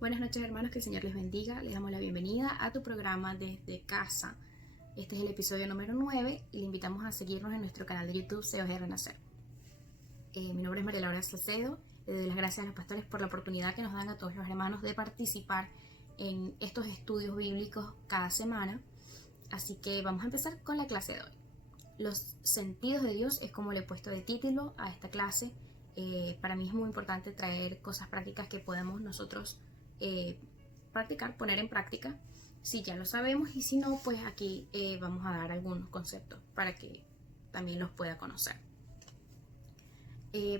Buenas noches, hermanos, que el Señor les bendiga. Les damos la bienvenida a tu programa Desde Casa. Este es el episodio número 9 y le invitamos a seguirnos en nuestro canal de YouTube Seos de Renacer. Mi nombre es María Laura Salcedo. Le doy las gracias a los pastores por la oportunidad que nos dan a todos los hermanos de participar en estos estudios bíblicos cada semana. Así que vamos a empezar con la clase de hoy. Los sentidos de Dios es como le he puesto de título a esta clase. Para mí es muy importante traer cosas prácticas que podemos nosotros practicar, poner en práctica, si ya lo sabemos, y si no, pues aquí vamos a dar algunos conceptos para que también los pueda conocer.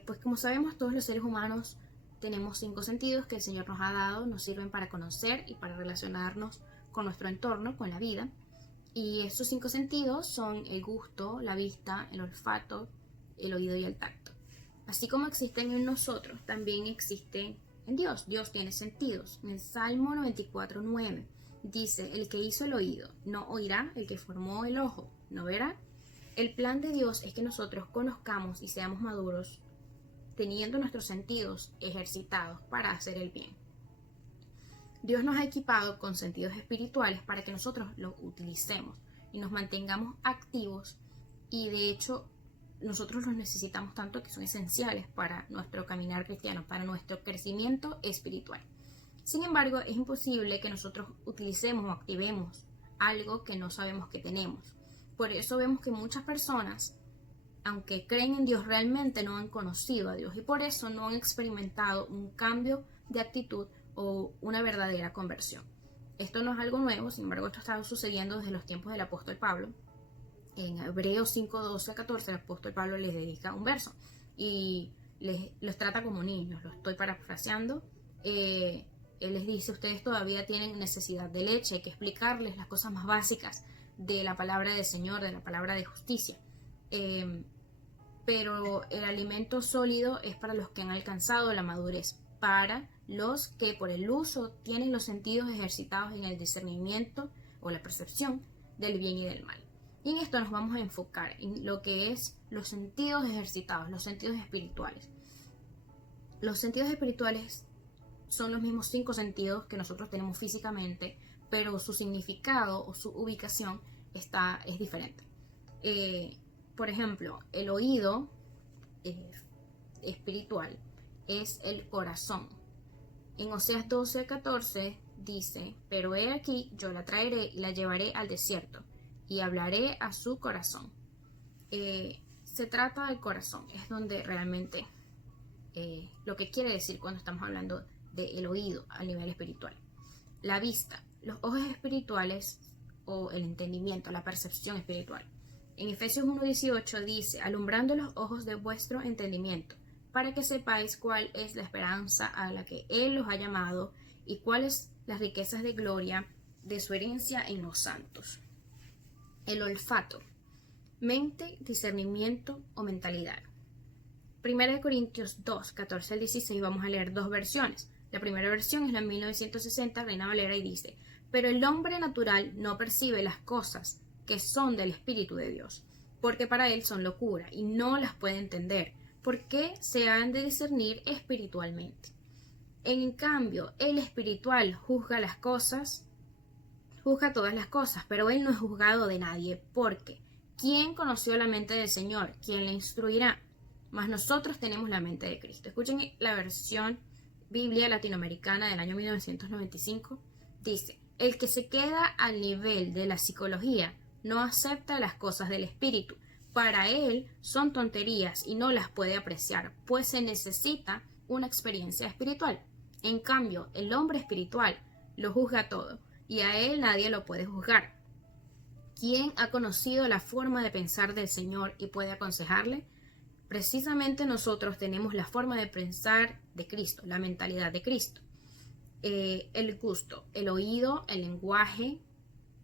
Pues como sabemos, todos los seres humanos tenemos 5 sentidos que el Señor nos ha dado, nos sirven para conocer y para relacionarnos con nuestro entorno, con la vida. Y estos 5 sentidos son el gusto, la vista, el olfato, el oído y el tacto. Así como existen en nosotros, también existen en Dios. Dios tiene sentidos. En el Salmo 94:9 dice: el que hizo el oído no oirá, el que formó el ojo no verá. El plan de Dios es que nosotros conozcamos y seamos maduros, teniendo nuestros sentidos ejercitados para hacer el bien. Dios nos ha equipado con sentidos espirituales para que nosotros los utilicemos y nos mantengamos activos, y de hecho nosotros los necesitamos tanto que son esenciales para nuestro caminar cristiano, para nuestro crecimiento espiritual. Sin embargo, es imposible que nosotros utilicemos o activemos algo que no sabemos que tenemos. Por eso vemos que muchas personas, aunque creen en Dios, realmente no han conocido a Dios, y por eso no han experimentado un cambio de actitud o una verdadera conversión. Esto no es algo nuevo, sin embargo, esto ha estado sucediendo desde los tiempos del apóstol Pablo. En Hebreos 5:12-14 el apóstol Pablo les dedica un verso y los trata como niños. Lo estoy parafraseando. Él les dice: ustedes todavía tienen necesidad de leche, hay que explicarles las cosas más básicas de la palabra del Señor, de la palabra de justicia. Pero el alimento sólido es para los que han alcanzado la madurez, para los que por el uso tienen los sentidos ejercitados en el discernimiento o la percepción del bien y del mal. Y en esto nos vamos a enfocar en lo que es los sentidos ejercitados, los sentidos espirituales. Los sentidos espirituales son los mismos 5 sentidos que nosotros tenemos físicamente, pero su significado o su ubicación es diferente. Por ejemplo, el oído espiritual es el corazón. En Oseas 12:14 dice: pero he aquí, yo la traeré y la llevaré al desierto, y hablaré a su corazón. Se trata del corazón, es donde realmente lo que quiere decir cuando estamos hablando del oído a nivel espiritual. La vista, los ojos espirituales o el entendimiento, la percepción espiritual. En Efesios 1:18 dice: alumbrando los ojos de vuestro entendimiento, para que sepáis cuál es la esperanza a la que Él los ha llamado y cuáles las riquezas de gloria de su herencia en los santos. El olfato, mente, discernimiento o mentalidad. 1 Corintios 2:14-16, vamos a leer 2 versiones. La primera versión es la 1960, Reina Valera, y dice: pero el hombre natural no percibe las cosas que son del Espíritu de Dios, porque para él son locura y no las puede entender, porque se han de discernir espiritualmente. En cambio, el espiritual juzga todas las cosas, pero él no es juzgado de nadie, porque ¿quién conoció la mente del Señor? ¿Quién le instruirá? Mas nosotros tenemos la mente de Cristo. Escuchen la versión Biblia latinoamericana del año 1995. Dice: el que se queda al nivel de la psicología no acepta las cosas del espíritu. Para él son tonterías y no las puede apreciar, pues se necesita una experiencia espiritual. En cambio, el hombre espiritual lo juzga todo, y a él nadie lo puede juzgar. ¿Quién ha conocido la forma de pensar del Señor y puede aconsejarle? Precisamente nosotros tenemos la forma de pensar de Cristo, la mentalidad de Cristo. El gusto, el oído, el lenguaje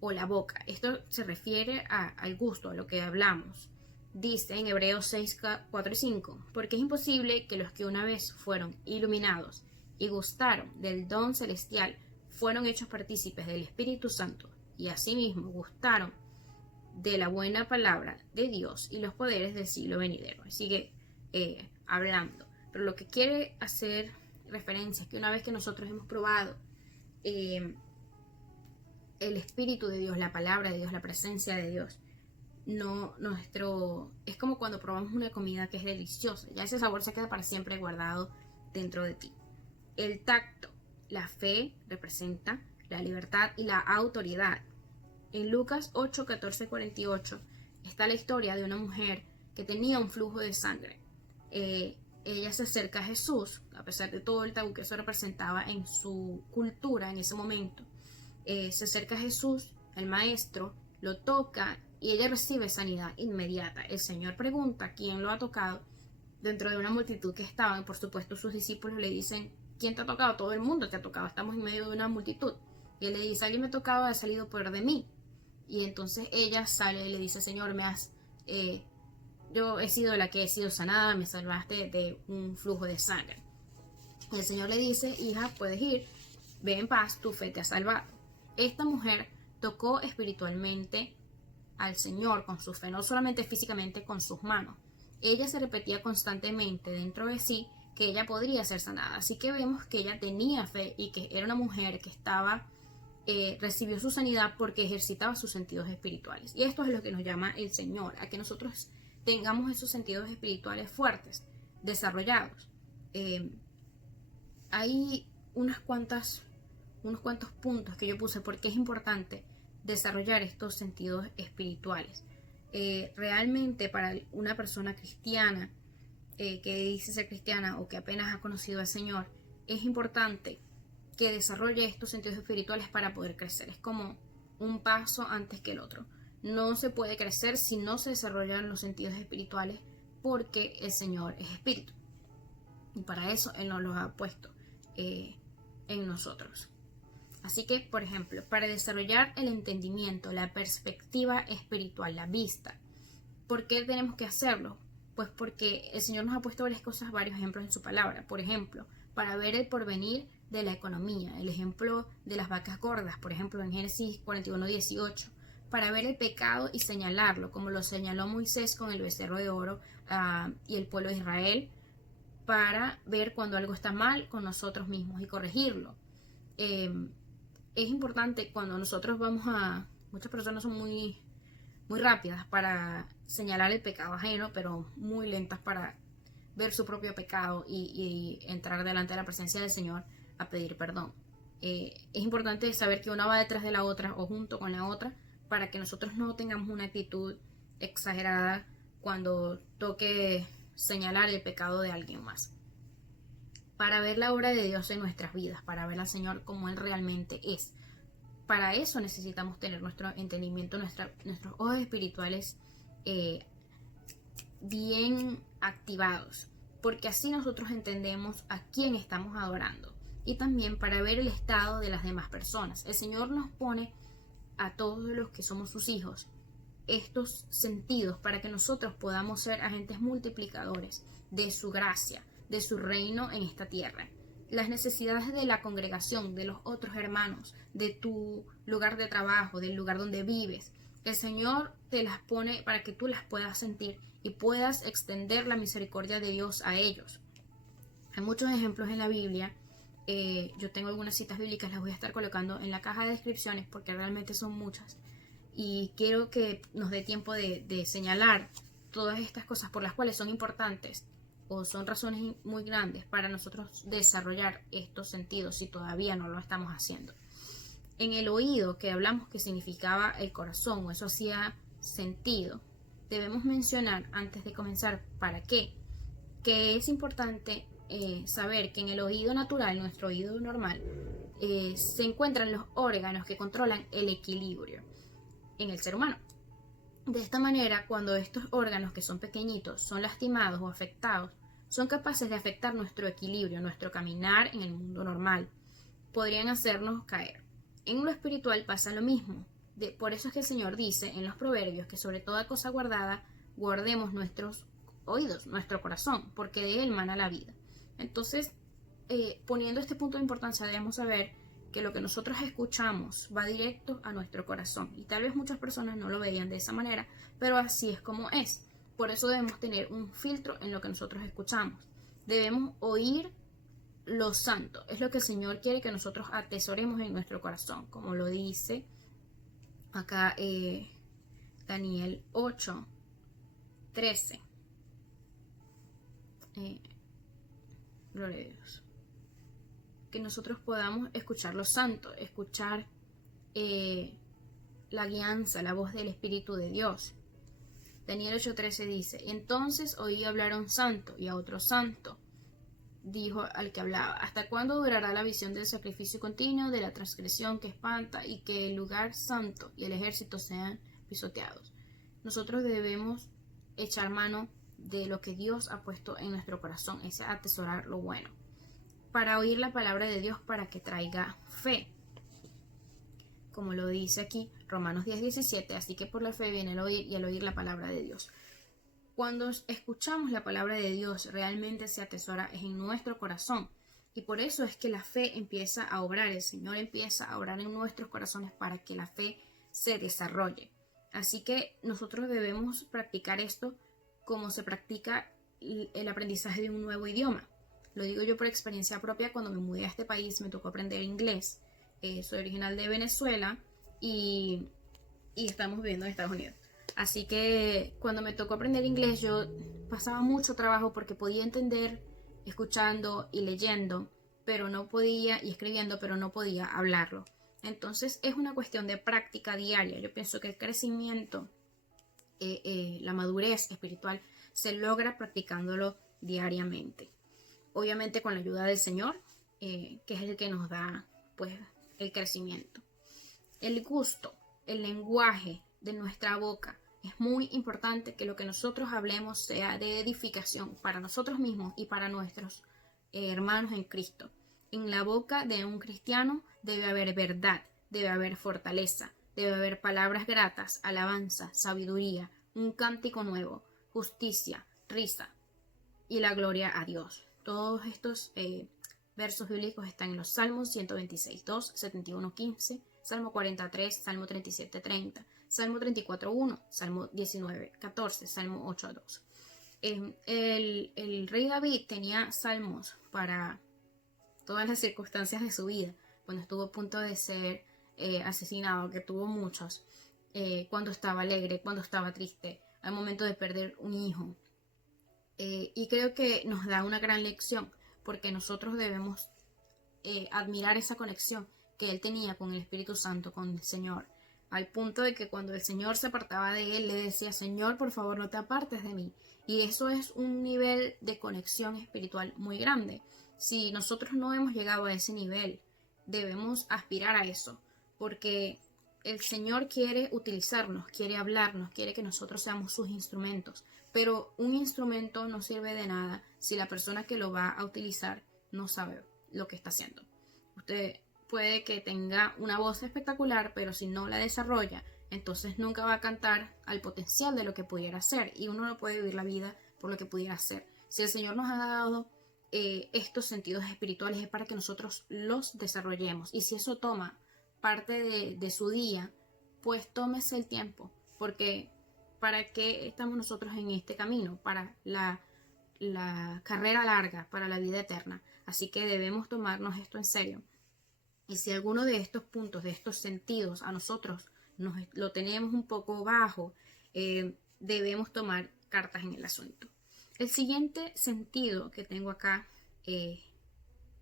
o la boca. Esto se refiere al gusto, a lo que hablamos. Dice en Hebreos 6:4-5: porque es imposible que los que una vez fueron iluminados y gustaron del don celestial fueron hechos partícipes del Espíritu Santo, y asimismo gustaron de la buena palabra de Dios y los poderes del siglo venidero. Sigue hablando, pero lo que quiere hacer referencias que una vez que nosotros hemos probado el Espíritu de Dios, la palabra de Dios, la presencia de Dios, es como cuando probamos una comida que es deliciosa, ya ese sabor se queda para siempre guardado dentro de ti. El tacto, la fe representa la libertad y la autoridad. En Lucas 8, 14, 48 está la historia de una mujer que tenía un flujo de sangre. Ella se acerca a Jesús, a pesar de todo el tabú que eso representaba en su cultura en ese momento. Se acerca a Jesús, el maestro, lo toca y ella recibe sanidad inmediata. El Señor pregunta quién lo ha tocado dentro de una multitud que estaban. Por supuesto, sus discípulos le dicen: ¿quién te ha tocado? Todo el mundo te ha tocado, estamos en medio de una multitud. Y él le dice: alguien me ha tocado, ha salido poder de mí. Y entonces ella sale y le dice: Señor, yo he sido la que he sido sanada, me salvaste de un flujo de sangre. Y el Señor le dice: hija, puedes ir, ve en paz, tu fe te ha salvado. Esta mujer tocó espiritualmente al Señor con su fe, no solamente físicamente con sus manos. Ella se repetía constantemente dentro de sí que ella podría ser sanada. Así que vemos que ella tenía fe y que era una mujer que recibió su sanidad porque ejercitaba sus sentidos espirituales. Y esto es lo que nos llama el Señor, a que nosotros tengamos esos sentidos espirituales fuertes, desarrollados. Hay unos cuantos puntos que yo puse porque es importante desarrollar estos sentidos espirituales. Realmente para una persona cristiana que dice ser cristiana o que apenas ha conocido al Señor, es importante que desarrolle estos sentidos espirituales para poder crecer. Es como un paso antes que el otro. No se puede crecer si no se desarrollan los sentidos espirituales, porque el Señor es espíritu y para eso Él nos los ha puesto en nosotros. Así que, por ejemplo, para desarrollar el entendimiento, la perspectiva espiritual, la vista, ¿por qué tenemos que hacerlo? Pues porque el Señor nos ha puesto varios ejemplos en su palabra. Por ejemplo, para ver el porvenir de la economía, el ejemplo de las vacas gordas, por ejemplo en Génesis 41, 18, para ver el pecado y señalarlo, como lo señaló Moisés con el becerro de oro y el pueblo de Israel, para ver cuando algo está mal con nosotros mismos y corregirlo. Es importante cuando nosotros muchas personas son muy rápidas para señalar el pecado ajeno, pero muy lentas para ver su propio pecado y entrar delante de la presencia del Señor a pedir perdón. Es importante saber que una va detrás de la otra o junto con la otra, para que nosotros no tengamos una actitud exagerada cuando toque señalar el pecado de alguien más. Para ver la obra de Dios en nuestras vidas, para ver al Señor como Él realmente es. Para eso necesitamos tener nuestro entendimiento, nuestros ojos espirituales bien activados, porque así nosotros entendemos a quién estamos adorando. Y también para ver el estado de las demás personas. El Señor nos pone a todos los que somos sus hijos estos sentidos para que nosotros podamos ser agentes multiplicadores de su gracia, de su reino en esta tierra. Las necesidades de la congregación, de los otros hermanos, de tu lugar de trabajo, del lugar donde vives, el Señor te las pone para que tú las puedas sentir y puedas extender la misericordia de Dios a ellos. Hay muchos ejemplos en la Biblia. Yo tengo algunas citas bíblicas, las voy a estar colocando en la caja de descripciones porque realmente son muchas. Y quiero que nos dé tiempo de señalar todas estas cosas por las cuales son importantes o son razones muy grandes para nosotros desarrollar estos sentidos si todavía no lo estamos haciendo. En el oído, que hablamos que significaba el corazón o eso hacía sentido, debemos mencionar antes de comenzar para qué, que es importante saber que en el oído natural, nuestro oído normal, se encuentran los órganos que controlan el equilibrio en el ser humano. De esta manera, cuando estos órganos que son pequeñitos son lastimados o afectados, son capaces de afectar nuestro equilibrio, nuestro caminar en el mundo normal. Podrían hacernos caer. En lo espiritual pasa lo mismo. Por eso es que el Señor dice en los Proverbios que sobre toda cosa guardada guardemos nuestros oídos, nuestro corazón, porque de él mana la vida. Entonces, poniendo este punto de importancia, debemos saber que lo que nosotros escuchamos va directo a nuestro corazón. Y tal vez muchas personas no lo veían de esa manera, pero así es como es. Por eso debemos tener un filtro en lo que nosotros escuchamos. Debemos oír lo santo. Es lo que el Señor quiere que nosotros atesoremos en nuestro corazón, como lo dice acá Daniel 8:13. Gloria a Dios. Que nosotros podamos escuchar lo santo, escuchar la guianza, la voz del Espíritu de Dios. Daniel 8:13 dice: entonces oí hablar a un santo y a otro santo. Dijo al que hablaba: ¿hasta cuándo durará la visión del sacrificio continuo, de la transgresión que espanta, y que el lugar santo y el ejército sean pisoteados? Nosotros debemos echar mano de lo que Dios ha puesto en nuestro corazón, es atesorar lo bueno, para oír la palabra de Dios, para que traiga fe. Como lo dice aquí Romanos 10:17, así que por la fe viene el oír, y el oír la palabra de Dios. Cuando escuchamos la palabra de Dios, realmente se atesora en nuestro corazón. Y por eso es que la fe empieza a obrar. El Señor empieza a obrar en nuestros corazones para que la fe se desarrolle. Así que nosotros debemos practicar esto como se practica el aprendizaje de un nuevo idioma. Lo digo yo por experiencia propia. Cuando me mudé a este país me tocó aprender inglés. Soy original de Venezuela y estamos viviendo en Estados Unidos. Así que cuando me tocó aprender inglés yo pasaba mucho trabajo porque podía entender escuchando y leyendo, pero no podía, y escribiendo, pero no podía hablarlo. Entonces es una cuestión de práctica diaria. Yo pienso que el crecimiento, la madurez espiritual se logra practicándolo diariamente. Obviamente con la ayuda del Señor, que es el que nos da pues el crecimiento. El gusto, el lenguaje de nuestra boca. Es muy importante que lo que nosotros hablemos sea de edificación para nosotros mismos y para nuestros hermanos en Cristo. En la boca de un cristiano debe haber verdad, debe haber fortaleza, debe haber palabras gratas, alabanza, sabiduría, un cántico nuevo, justicia, risa y la gloria a Dios. Todos estos versos bíblicos están en los Salmos 126:2, 71:15, Salmo 43, Salmo 37:30, Salmo 34:1, Salmo 19:14, Salmo 8:2. El rey David tenía salmos para todas las circunstancias de su vida. Cuando estuvo a punto de ser asesinado, que tuvo muchos, cuando estaba alegre, cuando estaba triste, al momento de perder un hijo. Y creo que nos da una gran lección, porque nosotros debemos admirar esa conexión que él tenía con el Espíritu Santo, con el Señor, al punto de que cuando el Señor se apartaba de él, le decía: Señor, por favor, no te apartes de mí. Y eso es un nivel de conexión espiritual muy grande. Si nosotros no hemos llegado a ese nivel, debemos aspirar a eso, porque el Señor quiere utilizarnos, quiere hablarnos, quiere que nosotros seamos sus instrumentos. Pero un instrumento no sirve de nada si la persona que lo va a utilizar no sabe lo que está haciendo. Usted puede que tenga una voz espectacular, pero si no la desarrolla, entonces nunca va a cantar al potencial de lo que pudiera ser, y uno no puede vivir la vida por lo que pudiera ser. Si el Señor nos ha dado estos sentidos espirituales, es para que nosotros los desarrollemos, y si eso toma parte de su día, pues tómese el tiempo, porque ¿para qué estamos nosotros en este camino? Para la carrera larga, para la vida eterna. Así que debemos tomarnos esto en serio. Y si alguno de estos puntos, de estos sentidos, a nosotros lo tenemos un poco bajo, debemos tomar cartas en el asunto. El siguiente sentido que tengo acá,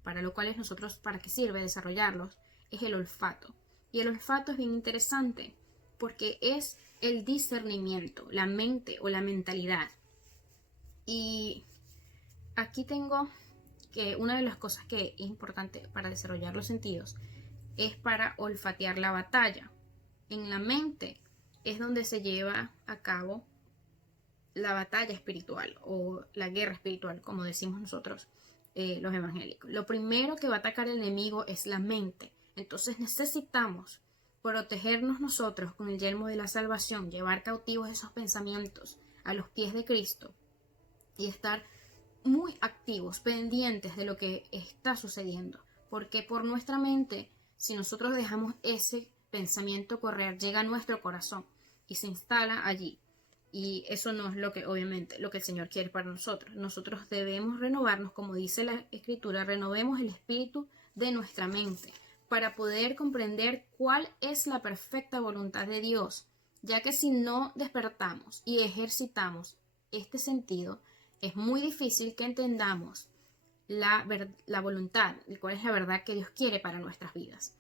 para lo cual para qué sirve desarrollarlos, es el olfato. Y el olfato es bien interesante porque es el discernimiento, la mente o la mentalidad. Y aquí tengo que una de las cosas que es importante para desarrollar los sentidos es para olfatear la batalla. En la mente es donde se lleva a cabo la batalla espiritual o la guerra espiritual, como decimos nosotros los evangélicos. Lo primero que va a atacar el enemigo es la mente. Entonces necesitamos protegernos nosotros con el yelmo de la salvación, llevar cautivos esos pensamientos a los pies de Cristo y estar muy activos, pendientes de lo que está sucediendo, porque por nuestra mente, si nosotros dejamos ese pensamiento correr, llega a nuestro corazón y se instala allí. Y eso no es lo que, obviamente, lo que el Señor quiere para nosotros. Nosotros debemos renovarnos, como dice la Escritura, renovemos el espíritu de nuestra mente para poder comprender cuál es la perfecta voluntad de Dios, ya que si no despertamos y ejercitamos este sentido, es muy difícil que entendamos la voluntad y cuál es la verdad que Dios quiere para nuestras vidas.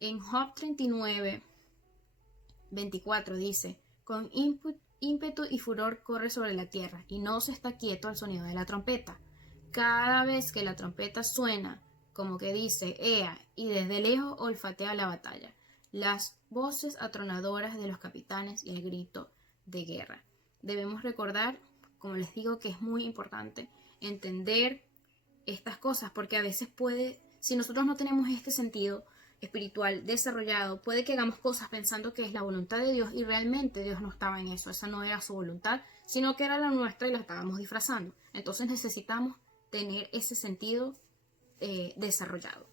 En Job 39:24 dice, con ímpetu y furor corre sobre la tierra y no se está quieto al sonido de la trompeta. Cada vez que la trompeta suena, como que dice, ea, y desde lejos olfatea la batalla, las voces atronadoras de los capitanes y el grito de guerra. Debemos recordar, como les digo, que es muy importante entender estas cosas, porque a veces si nosotros no tenemos este sentido espiritual desarrollado, puede que hagamos cosas pensando que es la voluntad de Dios y realmente Dios no estaba en eso, esa no era su voluntad, sino que era la nuestra y la estábamos disfrazando. Entonces necesitamos tener ese sentido desarrollado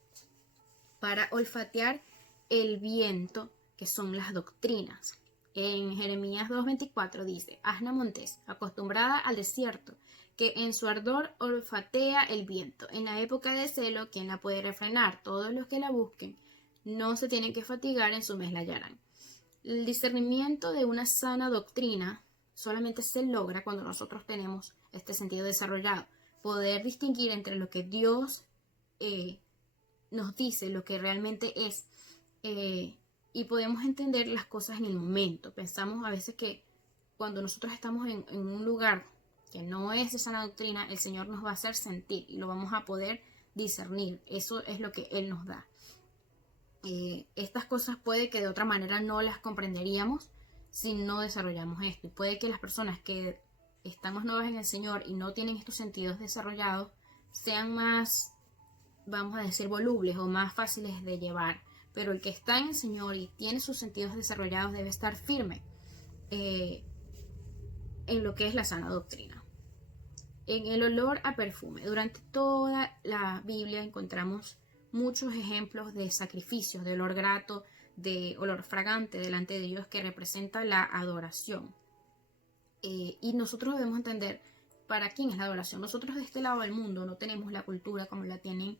para olfatear el viento, que son las doctrinas. En Jeremías 2:24 dice, Asna Montés, acostumbrada al desierto, que en su ardor olfatea el viento. En la época de celo, ¿quién la puede refrenar? Todos los que la busquen no se tienen que fatigar, en su mes la hallarán. El discernimiento de una sana doctrina solamente se logra cuando nosotros tenemos este sentido desarrollado. Poder distinguir entre lo que Dios nos dice, lo que realmente es, y podemos entender las cosas en el momento. Pensamos a veces que cuando nosotros estamos en un lugar que no es de sana doctrina, el Señor nos va a hacer sentir y lo vamos a poder discernir. Eso es lo que Él nos da. Estas cosas puede que de otra manera no las comprenderíamos si no desarrollamos esto. Y puede que las personas que están más nuevas en el Señor y no tienen estos sentidos desarrollados sean más, vamos a decir, volubles o más fáciles de llevar. Pero el que está en el Señor y tiene sus sentidos desarrollados debe estar firme en lo que es la sana doctrina. En el olor a perfume. Durante toda la Biblia encontramos muchos ejemplos de sacrificios, de olor grato, de olor fragante delante de Dios que representa la adoración. Y nosotros debemos entender para quién es la adoración. Nosotros de este lado del mundo no tenemos la cultura como la tenían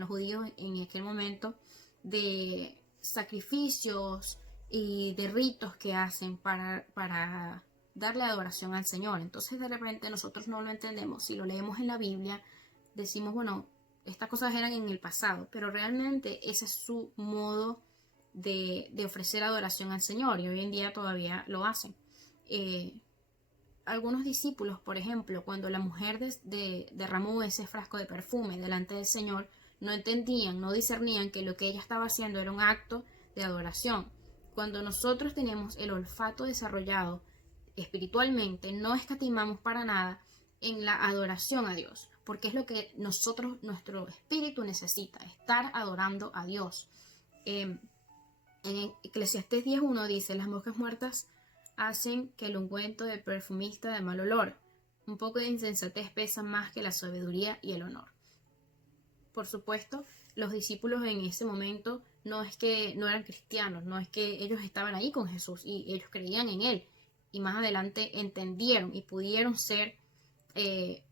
los judíos en aquel momento, de sacrificios y de ritos que hacen para darle adoración al Señor. Entonces de repente nosotros no lo entendemos. Si lo leemos en la Biblia, decimos, bueno, estas cosas eran en el pasado, pero realmente ese es su modo de ofrecer adoración al Señor y hoy en día todavía lo hacen. Algunos discípulos, por ejemplo, cuando la mujer derramó ese frasco de perfume delante del Señor, no entendían, no discernían que lo que ella estaba haciendo era un acto de adoración. Cuando nosotros tenemos el olfato desarrollado espiritualmente, no escatimamos para nada en la adoración a Dios, porque es lo que nuestro espíritu necesita, estar adorando a Dios. En Eclesiastés 10:1 dice, las moscas muertas hacen que el ungüento del perfumista de mal olor. Un poco de insensatez pesa más que la sabiduría y el honor. Por supuesto, los discípulos en ese momento no es que no eran cristianos, no es que ellos estaban ahí con Jesús y ellos creían en Él. Y más adelante entendieron y pudieron ser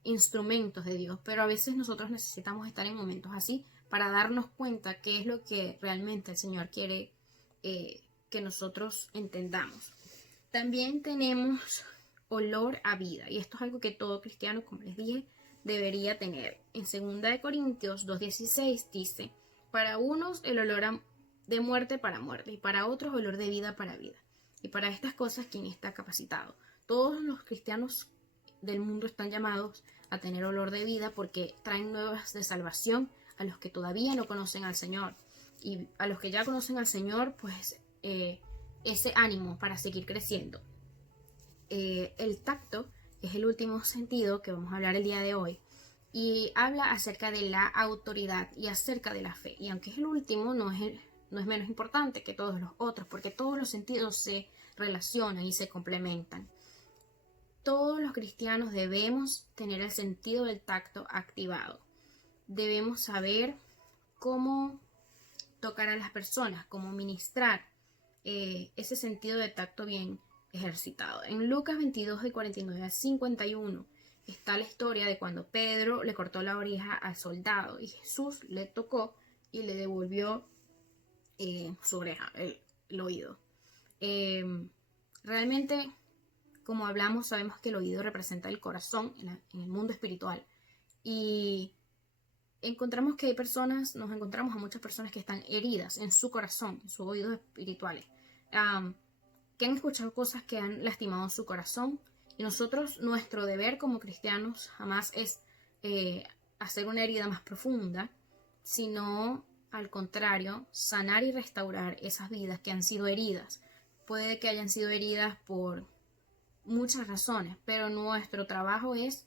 instrumentos de Dios. Pero a veces nosotros necesitamos estar en momentos así para darnos cuenta qué es lo que realmente el Señor quiere que nosotros entendamos. También tenemos olor a vida, y esto es algo que todo cristiano, como les dije, debería tener. En 2 Corintios 2:16 dice, para unos el olor de muerte para muerte, y para otros olor de vida para vida. Y para estas cosas, ¿quién está capacitado? Todos los cristianos del mundo están llamados a tener olor de vida porque traen nuevas de salvación a los que todavía no conocen al Señor. Y a los que ya conocen al Señor, pues ese ánimo para seguir creciendo. El tacto es el último sentido que vamos a hablar el día de hoy y habla acerca de la autoridad y acerca de la fe. Y aunque es el último, no es menos importante que todos los otros, porque todos los sentidos se relacionan y se complementan. Todos los cristianos debemos tener el sentido del tacto activado. Debemos saber cómo tocar a las personas, cómo ministrar ese sentido de tacto bien ejercitado. En Lucas 22, de 49 al 51, está la historia de cuando Pedro le cortó la oreja al soldado y Jesús le tocó y le devolvió su oreja, el oído. Realmente, como hablamos, sabemos que el oído representa el corazón en el mundo espiritual. Y encontramos que nos encontramos a muchas personas que están heridas en su corazón, en sus oídos espirituales, que han escuchado cosas que han lastimado su corazón. Y nosotros, nuestro deber como cristianos jamás es hacer una herida más profunda, sino al contrario, sanar y restaurar esas vidas que han sido heridas. Puede que hayan sido heridas por muchas razones, pero nuestro trabajo es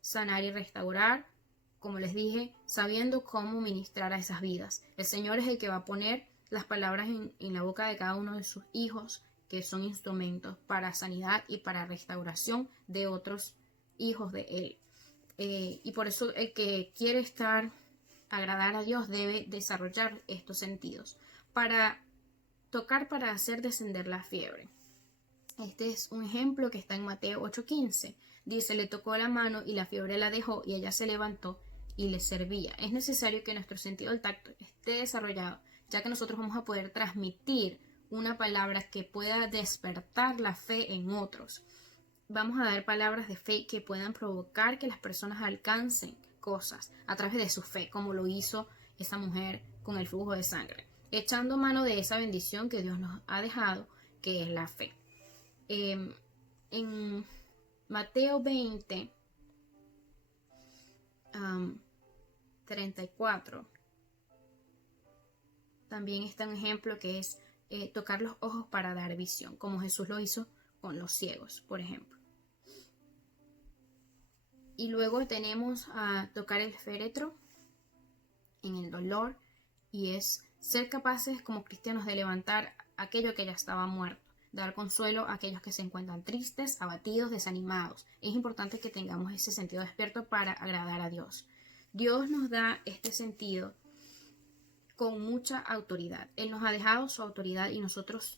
sanar y restaurar, como les dije, sabiendo cómo ministrar a esas vidas. El Señor es el que va a poner las palabras en la boca de cada uno de sus hijos, que son instrumentos para sanidad y para restauración de otros hijos de Él. Y por eso el que quiere agradar a Dios debe desarrollar estos sentidos para tocar, para hacer descender la fiebre. Este es un ejemplo que está en Mateo 8:15. Dice, le tocó la mano y la fiebre la dejó y ella se levantó y le servía. Es necesario que nuestro sentido del tacto esté desarrollado, ya que nosotros vamos a poder transmitir una palabra que pueda despertar la fe en otros. Vamos a dar palabras de fe que puedan provocar que las personas alcancen cosas a través de su fe, como lo hizo esa mujer con el flujo de sangre, echando mano de esa bendición que Dios nos ha dejado, que es la fe. En Mateo 20, 34, también está un ejemplo que es tocar los ojos para dar visión, como Jesús lo hizo con los ciegos, por ejemplo. Y luego tenemos a tocar el féretro en el dolor, y es ser capaces como cristianos de levantar aquello que ya estaba muerto, dar consuelo a aquellos que se encuentran tristes, abatidos, desanimados. Es importante que tengamos ese sentido despierto para agradar a Dios. Dios nos da este sentido con mucha autoridad. Él nos ha dejado su autoridad y nosotros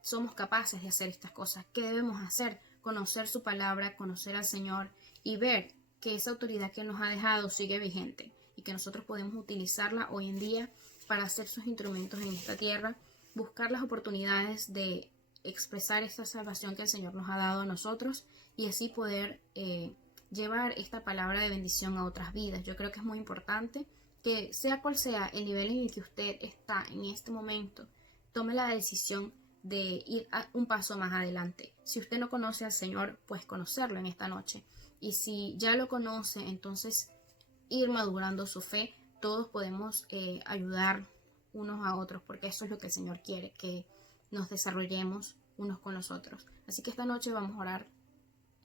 somos capaces de hacer estas cosas. ¿Qué debemos hacer? Conocer su palabra, conocer al Señor y ver que esa autoridad que nos ha dejado sigue vigente y que nosotros podemos utilizarla hoy en día para hacer sus instrumentos en esta tierra, buscar las oportunidades de expresar esta salvación que el Señor nos ha dado a nosotros y así poder llevar esta palabra de bendición a otras vidas. Yo creo que es muy importante que sea cual sea el nivel en el que usted está en este momento, tome la decisión de ir un paso más adelante. Si usted no conoce al Señor, pues conocerlo en esta noche. Y si ya lo conoce, entonces ir madurando su fe. Todos podemos ayudar unos a otros, porque eso es lo que el Señor quiere, que nos desarrollemos unos con los otros. Así que esta noche vamos a orar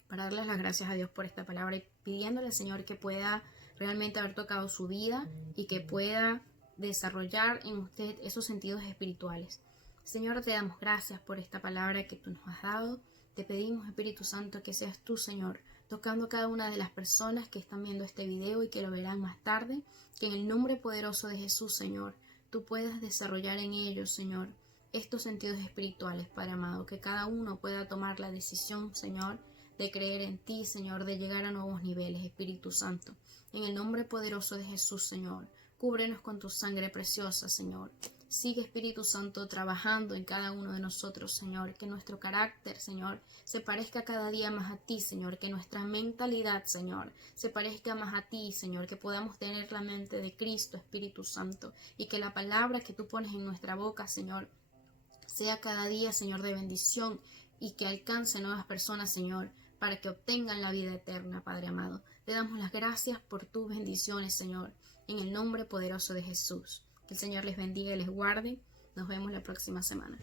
para darles las gracias a Dios por esta palabra y pidiéndole al Señor que pueda realmente haber tocado su vida y que pueda desarrollar en usted esos sentidos espirituales. Señor, te damos gracias por esta palabra que tú nos has dado. Te pedimos, Espíritu Santo, que seas tú, Señor, tocando cada una de las personas que están viendo este video y que lo verán más tarde, que en el nombre poderoso de Jesús, Señor, tú puedas desarrollar en ellos, Señor, estos sentidos espirituales, Padre amado, que cada uno pueda tomar la decisión, Señor, de creer en ti, Señor, de llegar a nuevos niveles, Espíritu Santo. En el nombre poderoso de Jesús, Señor, cúbrenos con tu sangre preciosa, Señor. Sigue, Espíritu Santo, trabajando en cada uno de nosotros, Señor, que nuestro carácter, Señor, se parezca cada día más a ti, Señor, que nuestra mentalidad, Señor, se parezca más a ti, Señor, que podamos tener la mente de Cristo, Espíritu Santo, y que la palabra que tú pones en nuestra boca, Señor, sea cada día, Señor, de bendición y que alcance nuevas personas, Señor, para que obtengan la vida eterna, Padre amado. Te damos las gracias por tus bendiciones, Señor, en el nombre poderoso de Jesús. Que el Señor les bendiga y les guarde. Nos vemos la próxima semana.